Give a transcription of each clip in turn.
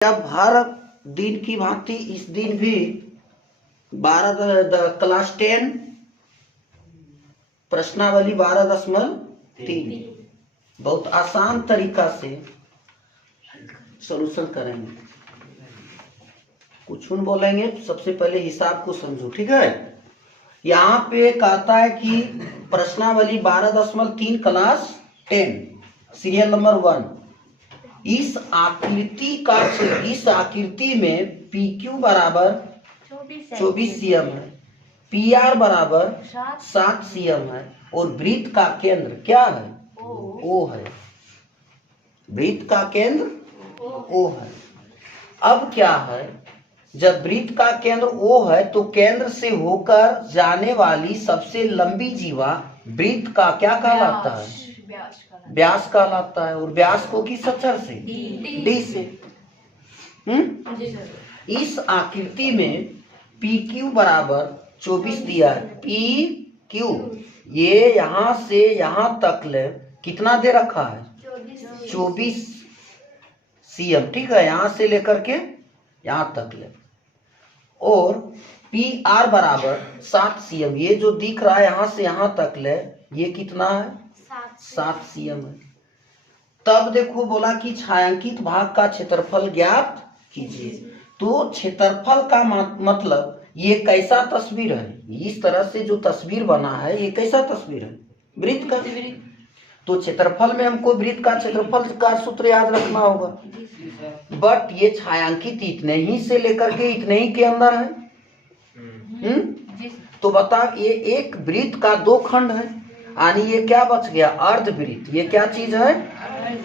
अब हर दिन की भांति इस दिन भी क्लास 10 प्रश्नावली 12.3 बहुत आसान तरीका से सॉल्यूशन करेंगे। कुछ बोलेंगे, सबसे पहले हिसाब को समझो, ठीक है। यहाँ पे कहता है कि प्रश्नावली 12.3 क्लास 10 सीरियल नंबर 1। इस आकृति में PQ बराबर 24 cm है, PR बराबर 7 cm है और वृत्त का केंद्र क्या है? O है। वृत्त का केंद्र O है। अब क्या है, जब वृत्त का केंद्र O है तो केंद्र से होकर जाने वाली सबसे लंबी जीवा वृत्त का क्या कहलाता है? व्यास कहलाता है। और व्यास को किस अक्षर से? D से। इस आकृति में PQ बराबर 24 दिया है। PQ ये यहाँ से यहाँ तक ले कितना दे रखा है? 24 cm, ठीक है, यहाँ से लेकर के यहाँ तक ले। और PR बराबर 7 cm, ये जो दिख रहा है यहाँ से यहाँ तक ले, ये कितना है? 7 cm है। तब देखो बोला कि छायांकित भाग का क्षेत्रफल ज्ञात कीजिए। तो क्षेत्रफल का मतलब ये कैसा तस्वीर है? इस तरह से जो तस्वीर बना है ये कैसा तस्वीर है? वृत्त का। तो क्षेत्रफल में हमको वृत्त का क्षेत्रफल का सूत्र याद रखना होगा। बट ये छायांकित इतने ही से लेकर के इतने ही के अंदर है। तो बता, ये एक वृत्त का 2 खंड है, यानी ये क्या बच गया? अर्धवृत्त। ये क्या चीज है?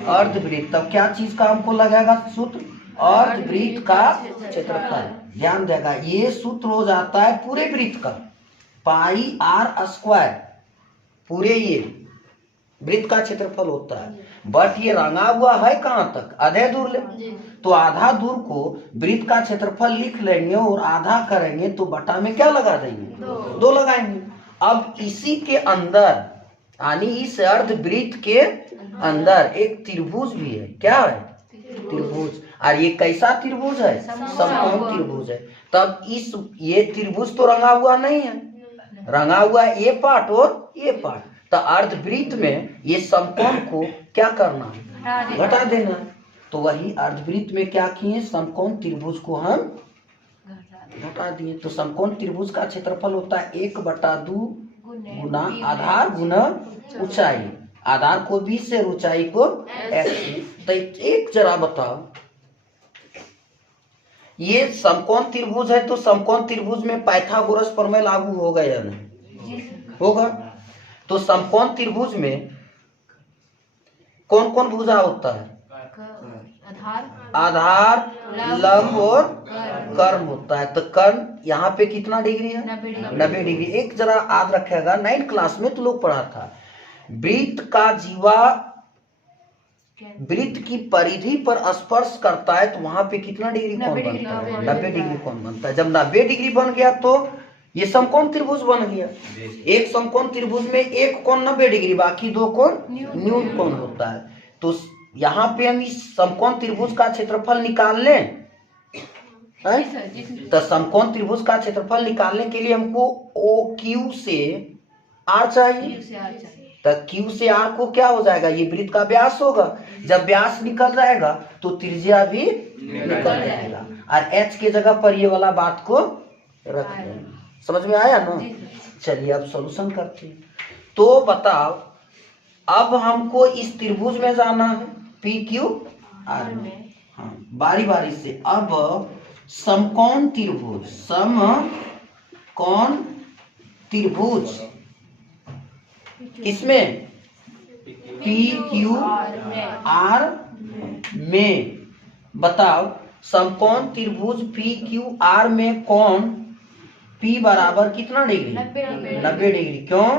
अर्धवृत्त। तब क्या चीज का हमको लगेगा सूत्र? अर्धवृत्त का क्षेत्रफल। ध्यान देगा, ये सूत्र हो जाता है पूरे वृत्त का πr²। पूरे ये वृत्त का क्षेत्रफल होता है। बट ये रंगा हुआ है कहाँ तक? आधे दूर ले। तो आधा दूर को वृत्त का क्षेत्रफल लिख लेंगे और आधा करेंगे तो बटा में क्या लगा देंगे? 2 लगाएंगे। अब इसी के अंदर, यानी इस अर्धवृत्त के अंदर एक त्रिभुज भी है। क्या है? त्रिभुज। और ये कैसा त्रिभुज है? समकोण त्रिभुज है। तब ये त्रिभुज तो रंगा हुआ नहीं है, रंगा हुआ ये पार्ट और ये पार्ट। तो अर्धवृत्त में ये समकोण को क्या करना है? घटा देना। तो वही अर्धवृत्त में क्या किए? समकोण त्रिभुज को हम घटा दिए। तो समकोण त्रिभुज का क्षेत्रफल होता है 1/2 गुना आधार गुना ऊंचाई। आधार को 20 से, ऊंचाई को x। तो एक जरा बताओ, ये समकोण त्रिभुज है तो समकोण त्रिभुज में पाइथागोरस प्रमेय लागू होगा या नहीं? होगा। तो समकोण त्रिभुज में कौन कौन भुजा होता है? आधार, लंब और कर्ण होता है। तो कर्ण यहाँ पे कितना डिग्री है? 90 डिग्री। एक जरा याद रखेगा, 9th क्लास में तो लोग पढ़ा था, वृत्त का जीवा वृत्त की परिधि पर स्पर्श करता है तो वहां पे कितना डिग्री कोण बनता है? 90 डिग्री कोण बनता है। जब 90 डिग्री बन गया तो ये समकोण त्रिभुज बन गया। एक समकोण त्रिभुज में एक कोण 90 डिग्री, बाकी 2 कोण न्यून कोण होता है। तो यहाँ पे हम इस समकोण त्रिभुज का क्षेत्रफल निकाल लें। तो समकोण त्रिभुज का क्षेत्रफल निकालने के लिए हमको OQ से R चाहिए। तो Q से R को क्या हो जाएगा? ये वृत्त का व्यास होगा। जब व्यास निकल जाएगा तो त्रिज्या भी निकल जाएगा। और H के जगह पर ये वाला बात को रख देंगे। समझ में आया ना? चलिए अब सॉल्यूशन करते हैं। तो बताओ, अब हमको इस त्रिभुज में जाना है, PQR में। हाँ, बारी बारी से। अब समकोण त्रिभुज, समकोण त्रिभुज इसमें PQR में बताओ, समकोण त्रिभुज PQR में कोण P बराबर कितना डिग्री? 90 डिग्री। क्यों?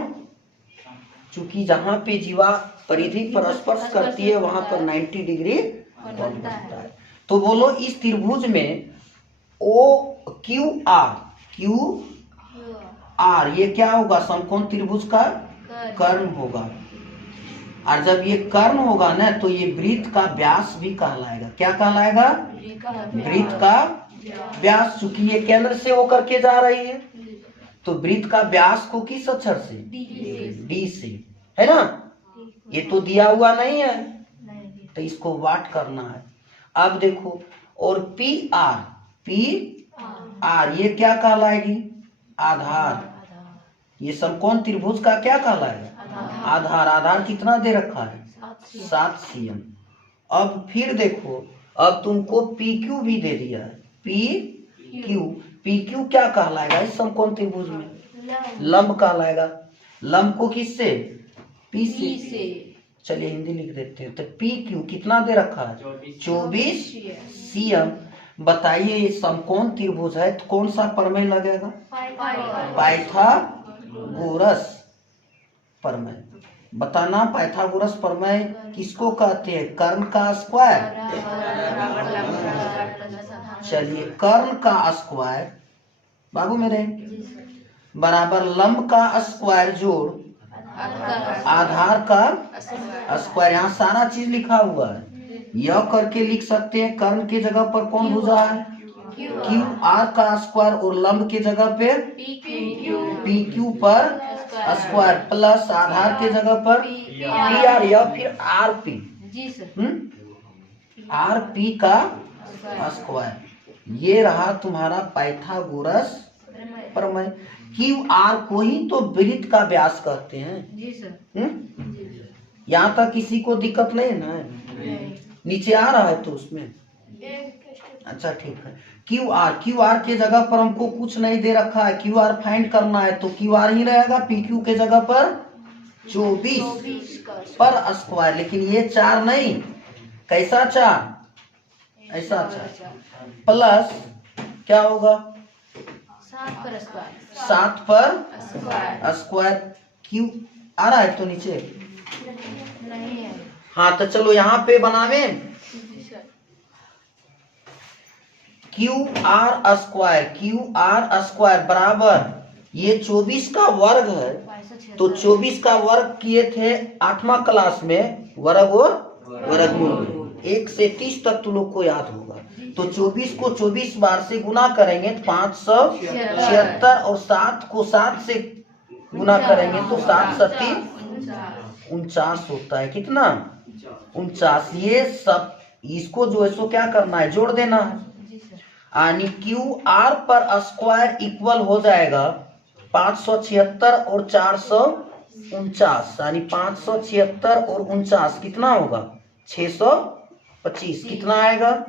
चूंकि जहां पे जीवा परिधि पर स्पर्श करती है वहां पर 90 डिग्री बनता है। तो बोलो, इस त्रिभुज में OQR ये क्या होगा? समकोण त्रिभुज का कर्ण होगा। और जब ये कर्ण होगा ना तो ये वृत्त का व्यास भी कहलाएगा। क्या कहलाएगा? वृत्त का व्यास, चूंकि ये केंद्र से होकर के जा रही है तो वृत्त का व्यास को किस अक्षर से, डी से, है ना। ये तो दिया हुआ नहीं है तो इसको वाट करना है। अब देखो, और पी आर ये क्या कहलाएगी, आधार। ये समकोण त्रिभुज का क्या कहलाएगा, आधार। आधार कितना दे रखा है, 7 cm। अब फिर देखो, अब तुमको पी क्यू भी दे दिया है, पी क्यू क्या कहलाएगा इस समकोण त्रिभुज में, लंब कहलाएगा। लंब को किससे, पी से। चलिए हिंदी लिख देते हैं। तो पी क्यू कितना दे रखा है, 24 cm। बताइए ये समकोण त्रिभुज है तो कौन सा प्रमेय लगेगा, पाइथागोरस प्रमेय। बताना पाइथागोरस प्रमेय किसको कहते हैं, कर्ण का स्क्वायर। चलिए, कर्ण का स्क्वायर बाबू मेरे बराबर लंब का स्क्वायर जोड़ आधार का स्क्वायर। यहाँ सारा चीज लिखा हुआ है, यह करके लिख सकते हैं। कर्ण के जगह पर कौन भुजा है, क्यू आर का स्क्वायर, और लंब के जगह पे पी क्यू पर स्क्वायर, प्लस आधार के जगह पर पी आर या फिर आर पी, आर पी का स्क्वायर। ये रहा तुम्हारा पाइथागोरस प्रमेय। क्यू आर को ही तो वृत्त का व्यास कहते हैं। यहाँ तक किसी को दिक्कत नहीं है ना, नीचे आ रहा है तो उसमें, अच्छा ठीक है। क्यू आर के जगह पर हमको कुछ नहीं दे रखा है, क्यू आर फाइंड करना है तो क्यू आर ही रहेगा। पी क्यू के जगह पर 24 पर स्क्वायर, लेकिन ये 4 नहीं, कैसा 4, ऐसा 4, प्लस क्या होगा 7 पर स्क्वायर। क्यू आ रहा है तो नीचे नहीं है। हाँ तो चलो यहाँ पे बनावे क्यू आर स्क्वायर बराबर, ये 24 का वर्ग है तो 24 का वर्ग किए थे 8वां क्लास में, वर्ग और वर्गमूल 1 से 30 तक तुम लोग को याद होगा। तो 24 को 24 बार से गुना करेंगे तो 576, और 7 को 7 से गुना करेंगे तो 7 7 49 होता है। कितना, 49। ये सब इसको जो है सो क्या करना है, जोड़ देना है। यानी क्यू आर पर स्क्वायर इक्वल हो जाएगा 576 और 449, यानी 576 और 49 कितना होगा, 625। कितना आएगा,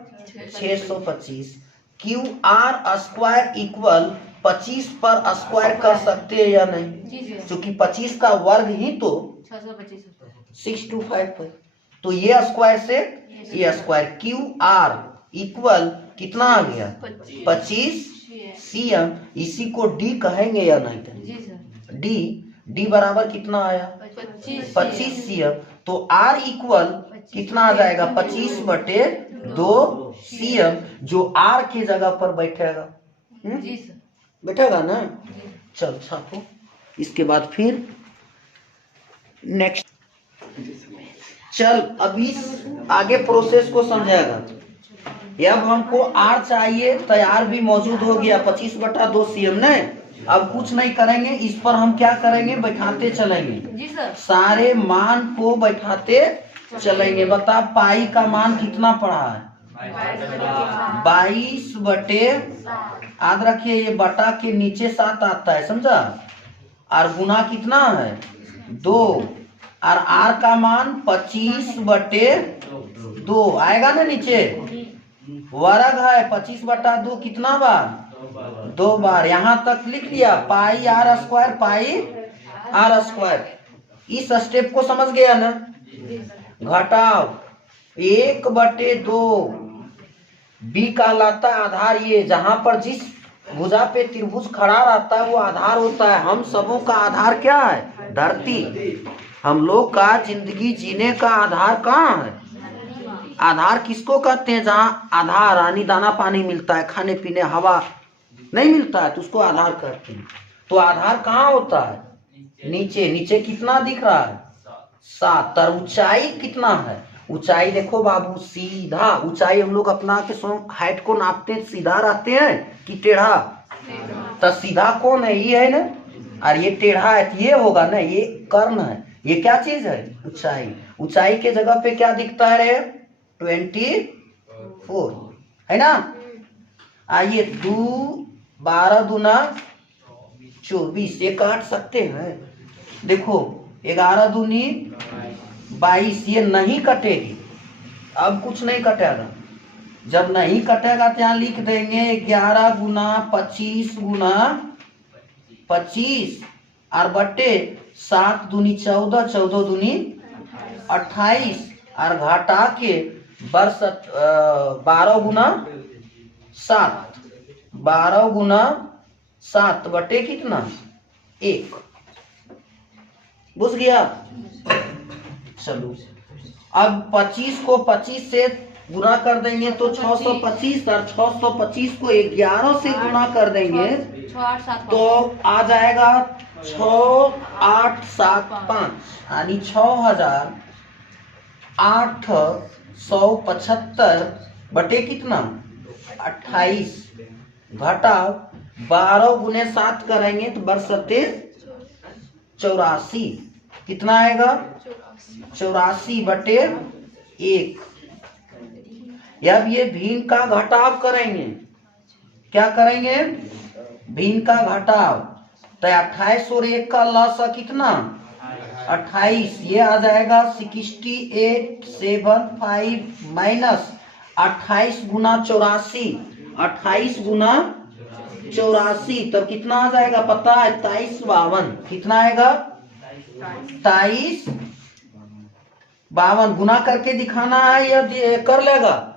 625। क्यू आर स्क्वायर इक्वल 25 पर स्क्वायर कर सकते हैं या नहीं, क्योंकि 25 का वर्ग ही तो 625 है। तो ये स्क्वायर से ये स्क्वायर, क्यू आर इक्वल कितना आ गया, 25 cm। इसी को डी कहेंगे या नहीं, डी बराबर कितना आया, 25 cm। तो आर इक्वल कितना आ जाएगा, 25/2 cm, जो आर की जगह पर बैठेगा। बैठेगा ना। चल छापो, इसके बाद फिर नेक्स्ट। चल अभी आगे प्रोसेस को समझेगा। अब हमको आर चाहिए, तैयार भी मौजूद हो गया 25/2 cm ने। अब कुछ नहीं करेंगे, इस पर हम क्या करेंगे, बैठाते चलेंगे जी सर। सारे मान को बैठाते चलेंगे। बता पाई का मान कितना पड़ा है, 22/, याद रखिए ये बटा के नीचे 7 आता है, समझा। और गुना कितना है 2, और आर का मान 25/2 आएगा ना नीचे। वर्ग है 25/2 कितना बार, 2 बार। यहाँ तक लिख लिया, pi r square, pi r square. इस स्टेप को समझ गया ना। घटाओ 1/2, बी कहलाता है आधार। ये जहां पर जिस भुजा पे त्रिभुज खड़ा रहता है वो आधार होता है। हम सबों का आधार क्या है, धरती। हम लोग का जिंदगी जीने का आधार कहाँ है, आधार किसको कहते हैं, जहाँ आधार यानी दाना पानी मिलता है, खाने पीने हवा नहीं मिलता है तो उसको आधार कहते हैं। तो आधार कहाँ होता है, नीचे। नीचे कितना दिख रहा है, 7। और ऊंचाई कितना है, ऊंचाई देखो बाबू, सीधा ऊंचाई हम लोग अपना के हाइट को नापते हैं, सीधा रहते हैं कि टेढ़ा? तो सीधा कौन है? ये है ना, और ये टेढ़ा है तो ये होगा ना, ये कर्ण है। ये क्या चीज है? ऊंचाई। ऊंचाई के जगह पे क्या दिखता है रे? 24 है ना। आइए 12 दूना 24, ये काट सकते हैं। देखो 11 दूनी 22, ये नहीं कटेगी। अब कुछ नहीं कटेगा। जब नहीं कटेगा तो यहाँ लिख देंगे 11 गुना 25 गुना 25 और बटे 7 दूनी 14, 14 दूनी 28 और घटा के वर्ष 12 गुना 7, 12 गुना 7 बटे कितना? 1। बुझ गया? चलो अब 25 को 25 से गुना कर देंगे तो 625, और 625 को 11 से गुना कर देंगे तो आ जाएगा 6875, यानी 6875 बटे कितना? 28 घटाओ 12 गुने 7 करेंगे तो बरसते 84, कितना आएगा? 84 बटे 1। अब ये भिन्न का घटाव करेंगे। क्या करेंगे? भिन्न का घटाव। तो 28 और 1 का लसा कितना? 28। ये आ जाएगा 6875 माइनस 28 गुना 84, 28 गुना 84 तब कितना आ जाएगा पता है? 2352। कितना आएगा? 2352। गुना करके दिखाना है या कर लेगा?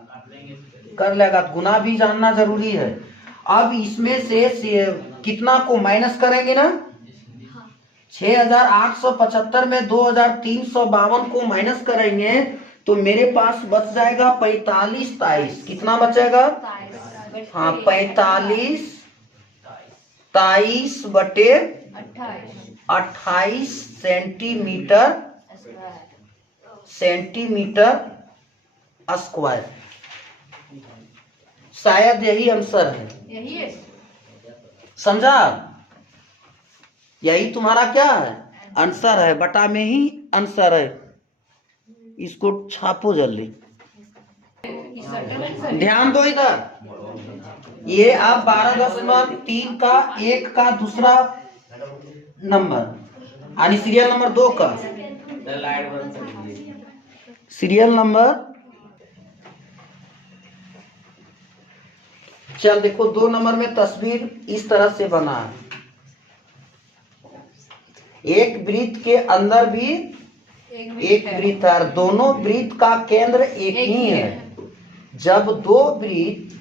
कर लेगा। गुना भी जानना जरूरी है। अब इसमें से कितना को माइनस करेंगे ना? 6875 में 2352 को माइनस करेंगे तो मेरे पास बच जाएगा 45 23। कितना बचेगा? हाँ 45 23 बटे 28 सेंटीमीटर स्क्वायर। शायद यही आंसर है। यही है, समझा? यही तुम्हारा क्या है? आंसर है। बटा में ही आंसर है। इसको छापो जल्दी। ध्यान दो इधर। ये आप 12.3 का 1 का दूसरा नंबर यानी सीरियल नंबर 2 का सीरियल नंबर। चल देखो 2 नंबर में तस्वीर इस तरह से बना है। एक वृत्त के अंदर भी एक वृत्त है, दोनों वृत्त का केंद्र एक ही है। जब दो वृत्त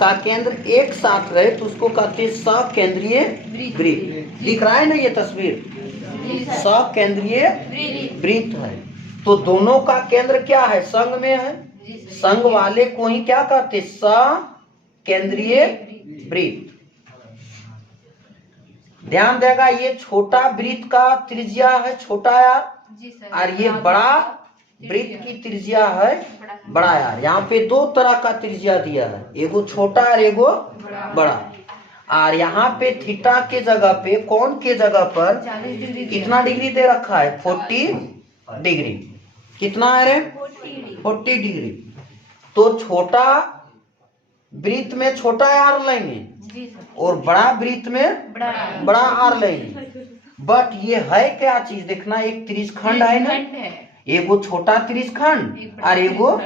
का केंद्र एक साथ रहे तो उसको कहते हैं सकेंद्रीय वृत्त। दिख रहा है ना ये तस्वीर? सकेंद्रीय वृत्त है। तो दोनों का केंद्र क्या है? संग में है। संग वाले को ही क्या कहते? सकेंद्रीय वृत्त। ध्यान देगा, ये छोटा वृत्त का त्रिज्या है छोटा यार, और ये बड़ा वृत्त की त्रिज्या है बड़ा यार। यहाँ पे 2 तरह का त्रिज्या दिया है, एगो छोटा और एगो बड़ा। और यहाँ पे थीटा के जगह पे कौन के जगह पर कितना डिग्री दे रखा है? 40 डिग्री। कितना है रे? 40 डिग्री। तो छोटा वृत्त में छोटा आर लेंगे और बड़ा वृत्त में बड़ा आर लेंगे। बट ये है क्या चीज? देखना, एक त्रिज्यखंड है ना, एगो छोटा त्रिज्यखंड और एगो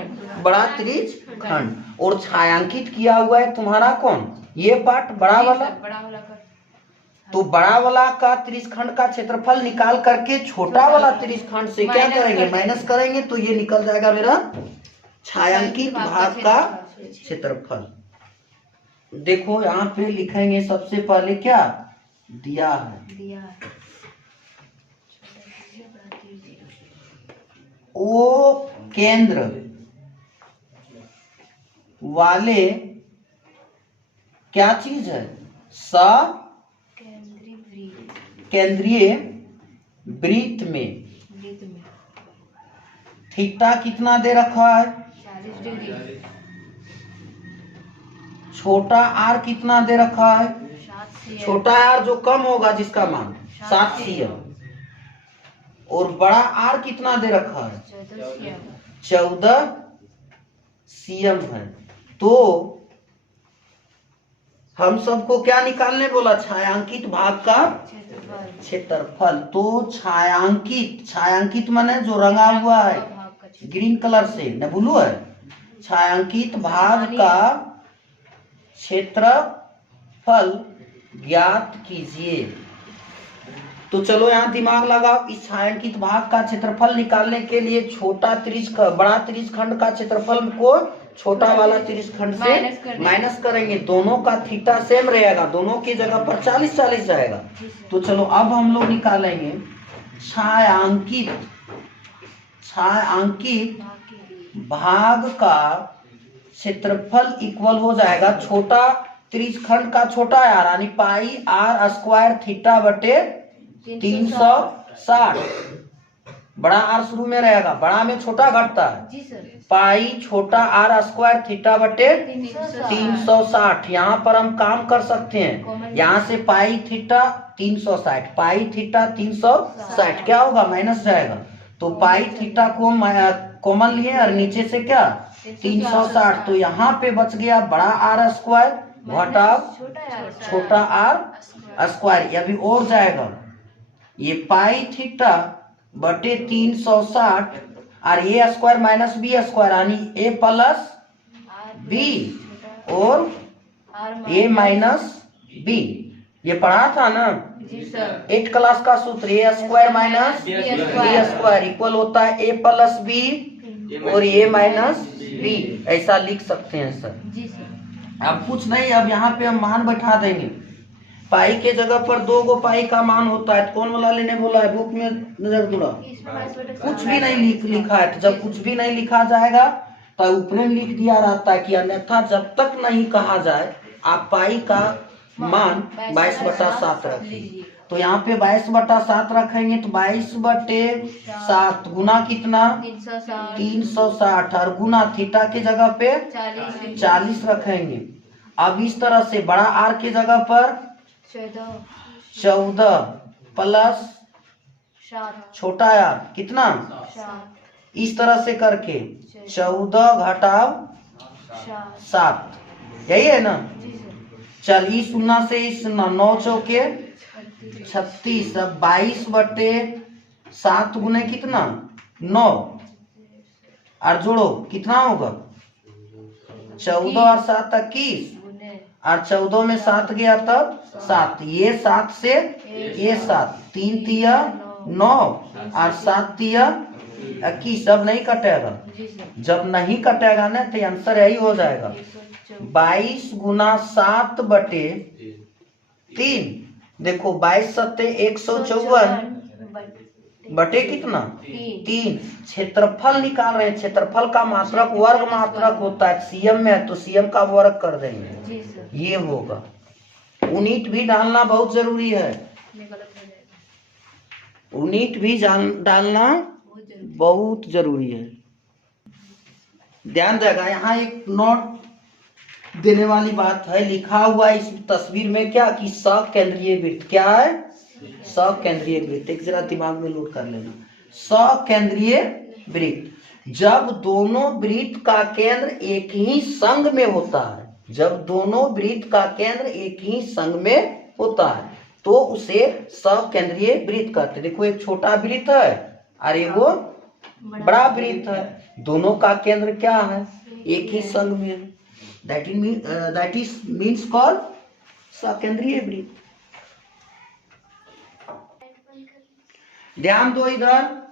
बड़ा त्रिज्यखंड, और छायांकित किया हुआ है तुम्हारा कौन? ये पार्ट बड़ा वाला। तो बड़ा वाला का त्रिज्यखंड का क्षेत्रफल निकाल करके छोटा वाला त्रिज्यखंड से क्या करेंगे? माइनस करेंगे तो ये निकल जाएगा मेरा छायांकित भाग का क्षेत्रफल। देखो यहाँ पे लिखेंगे सबसे पहले क्या दिया है? ओ केंद्र वाले क्या चीज है? केंद्रीय वृत्त में थीटा कितना दे रखा है, 40 डिग्री। छोटा आर कितना दे रखा है, 7 cm। छोटा आर जो कम होगा जिसका मान 7 cm, और बड़ा आर कितना दे रखा है, 14 cm। 14 cm है। तो हम सबको क्या निकालने बोला, छायांकित भाग का क्षेत्रफल। क्षेत्रफल। तो छायांकित माने जो रंगा हुआ है भाग का क्षेत्रफल। ग्रीन कलर से, न ब्लू है, छायांकित भाग का क्षेत्रफल ज्ञात कीजिए। तो चलो यहाँ दिमाग लगाओ, इस छायांकित भाग का क्षेत्रफल निकालने के लिए छोटा बड़ा त्रिज्यखंड का क्षेत्रफल को छोटा वाला त्रिज्यखंड से माइनस करेंगे। दोनों का थीटा सेम रहेगा, दोनों की जगह पर 40-40 जाएगा। तो चलो अब हम लोग निकालेंगे छायांकित भाग का क्षेत्रफल इक्वल हो जाएगा छोटा त्रिज्यखंड का छोटा आर यानी पाई आर स्क्वायर थीटा बटे 360। बड़ा आर शुरू में रहेगा, बड़ा में छोटा घटता है, जी सर। पाई छोटा आर स्क्वायर थीटा बटे 360। यहाँ पर हम काम कर सकते हैं, यहाँ से पाई थीटा 360, पाई थीटा 360 क्या होगा, माइनस जाएगा। तो पाई थीटा को कॉमन लिए और नीचे से क्या 360, तो यहाँ पे बच गया बड़ा आर स्क्वायर घटाव छोटा आर स्क्वायर। ये अभी और जाएगा, ये पाई थीटा बटे 360 और ए स्क्वायर माइनस बी स्क्वायर यानी ए प्लस बी और ए माइनस बी। ये पढ़ा था ना जी सर। 8 क्लास का सूत्र, a square minus b square equal होता है ए प्लस बी और ए माइनस बी। ऐसा लिख सकते हैं सर। जी सर। अब कुछ नहीं, अब यहाँ पे हम मान बैठा देंगे। पाई के जगह पर 2 गो पाई का मान होता है, कौन वाला लेने बोला है, बुक में नजर दूरा, कुछ भी नहीं लिखा है। जब कुछ भी नहीं लिखा जाएगा तो ऊपर में लिख दिया रहता है कि अन्यथा जब तक नहीं कहा जाए आप पाई का मान 22/7 रखेंगे। तो यहाँ पे 22/7 रखेंगे तो 22/7 गुना कितना 360 और गुना थीटा के जगह पे 40 रखेंगे। अब इस तरह से बड़ा आर के जगह पर 14 प्लस छोटा आर कितना, इस तरह से करके 14 घटाव 7, यही है ना। चल इस 0 से इस 9 चौके 36, अब 22/7 गुने कितना 9 और जोड़ो कितना होगा 14 और 7 21 और 14 में 7 गया तब 7, ये 7 से ये 7, 3 तिया 9 और 7 तिया 21। अब नहीं कटेगा, जब नहीं कटेगा ना तो आंसर यही हो जाएगा 22 गुना 7 बटे 3। देखो 22 सत्ते 154 बटे कितना 3। क्षेत्रफल निकाल रहे हैं, क्षेत्रफल का मात्रक वर्ग मात्रक होता है, सीएम में है तो सीएम का वर्ग कर देंगे, ये होगा। यूनिट भी डालना बहुत जरूरी है, यूनिट भी डालना बहुत जरूरी है। ध्यान देगा, यहाँ एक नोट देने वाली बात है, लिखा हुआ इस तस्वीर में क्या कि सकेंद्रीय वृत्त क्या है, सकेंद्रीय वृत्त। एक जरा दिमाग में नोट कर लेना, सकेंद्रीय वृत्त जब दोनों वृत्त का केंद्र एक ही संग में होता है, जब दोनों वृत्त का केंद्र एक ही संग में होता है तो उसे सकेंद्रीय वृत्त कहते हैं। देखो एक छोटा वृत्त है और एक वो बड़ा वृत्त है, दोनों का केंद्र क्या है एक ही संग में है, दैट इज मीन्स कॉल्ड सकेंद्रीय वृत्त। ध्यान दो इधर।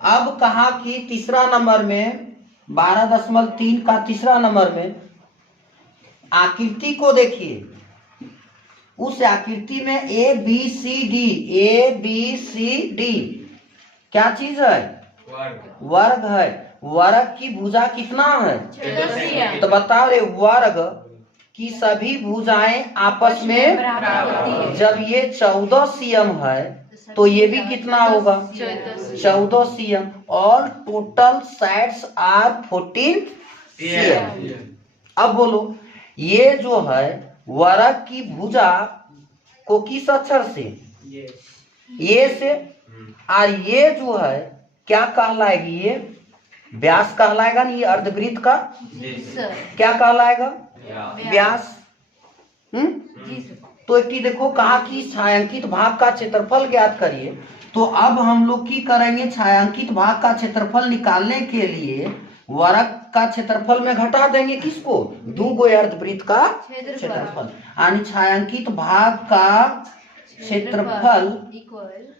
अब कहा कि तीसरा नंबर में 12.3 का तीसरा नंबर में आकृति को देखिए, उस आकृति में ए बी सी डी क्या चीज है, वर्ग है। वर्ग की भुजा कितना है, तो बताओ रे वर्ग की सभी भुजाएं आपस में जब ये 14 cm है तो ये भी कितना होगा 14 14 cm और टोटल साइड्स आर 14 cm। अब बोलो ये जो है वर्ग की भुजा को किस अक्षर से ये से, और ये जो है क्या कहलाएगी, ये व्यास कहलाएगा नहीं, ये अर्धवृत्त का सर क्या कहलाएगा व्यास। जी सर तो एक देखो कहा कि छायांकित भाग का क्षेत्रफल ज्ञात करिए। तो अब हम लोग की करेंगे, छायांकित भाग का क्षेत्रफल निकालने के लिए वर्ग का क्षेत्रफल में घटा देंगे किसको, 2 गो अर्धवृत्त का क्षेत्रफल, यानी छायांकित भाग का क्षेत्रफल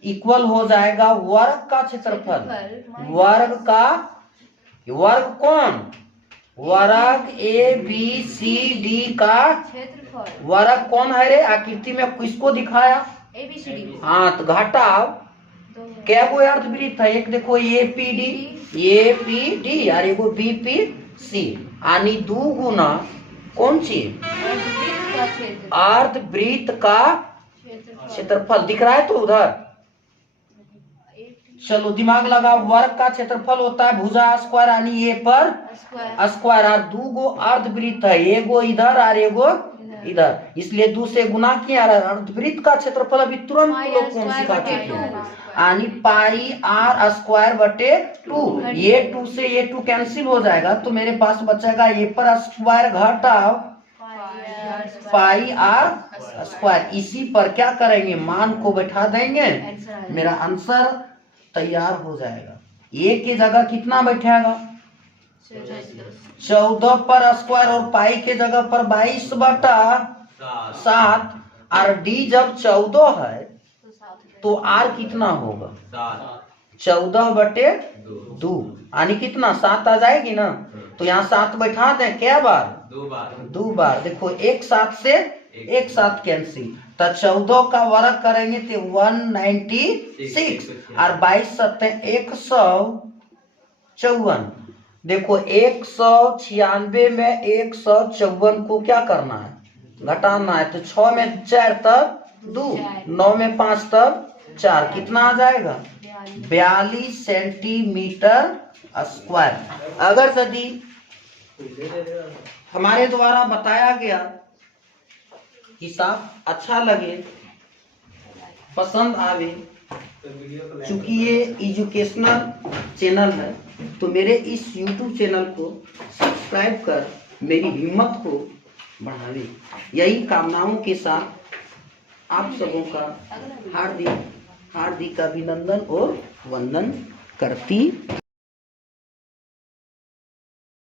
इक्वल हो जाएगा वर्ग का क्षेत्रफल। वर्ग कौन, वर्ग ABCD का क्षेत्रफल वर्ग कौन है रे, आकृति में किसको दिखाया, ABCD। हाँ तो घटाओ क्या गो अर्धवृत्त है, एक देखो APD और एगो BPC, यानी 2 गुना कौन चीज अर्धवृत्त का क्षेत्रफल दिख रहा है। तो उधर चलो दिमाग लगाओ, वर्ग का क्षेत्रफल होता है भुजा स्क्वायर, यानी ए पर स्क्वायर, और 2 गो अर्धवृत्त है, एगो इधर और एगो इधर, इसलिए 2 से गुना किया। अर्धवृत्त का क्षेत्रफल अभी तुरंत लोग कौन सी का यानी पाई आर स्क्वायर बटे 2, ये 2 से ये 2 कैंसिल हो जाएगा, तो मेरे पास बचेगा ए पर स्क्वायर घटाओ पाई आर स्क्वायर। इसी पर क्या करेंगे, मान को बैठा देंगे, मेरा आंसर तैयार हो जाएगा। ए की जगह कितना बैठेगा 14 पर स्क्वायर और पाई के जगह पर 22 बटा 7, और डी जब 14 है तो आर कितना होगा 14 बटे 2, यानी कितना 7 आ जाएगी ना, तो यहाँ 7 बैठा दें, क्या बार 2 बार। देखो एक 7 से एक 7 कैंसिल, तो 14 का वर्ग करेंगे तो 196 और 22 सत्ते 154। देखो 196 में 154 को क्या करना है, घटाना है, तो 6 में 4 तब 2, 9 में 5 तब 4, कितना आ जाएगा 42 सेंटीमीटर स्क्वायर। अगर यदि हमारे द्वारा बताया गया हिसाब अच्छा लगे, पसंद आवे, चूंकि ये एजुकेशनल चैनल है, तो मेरे इस YouTube चैनल को सब्सक्राइब कर मेरी हिम्मत को बढ़ावे। यही कामनाओं के साथ आप सबों का हार्दिक अभिनंदन और वंदन करती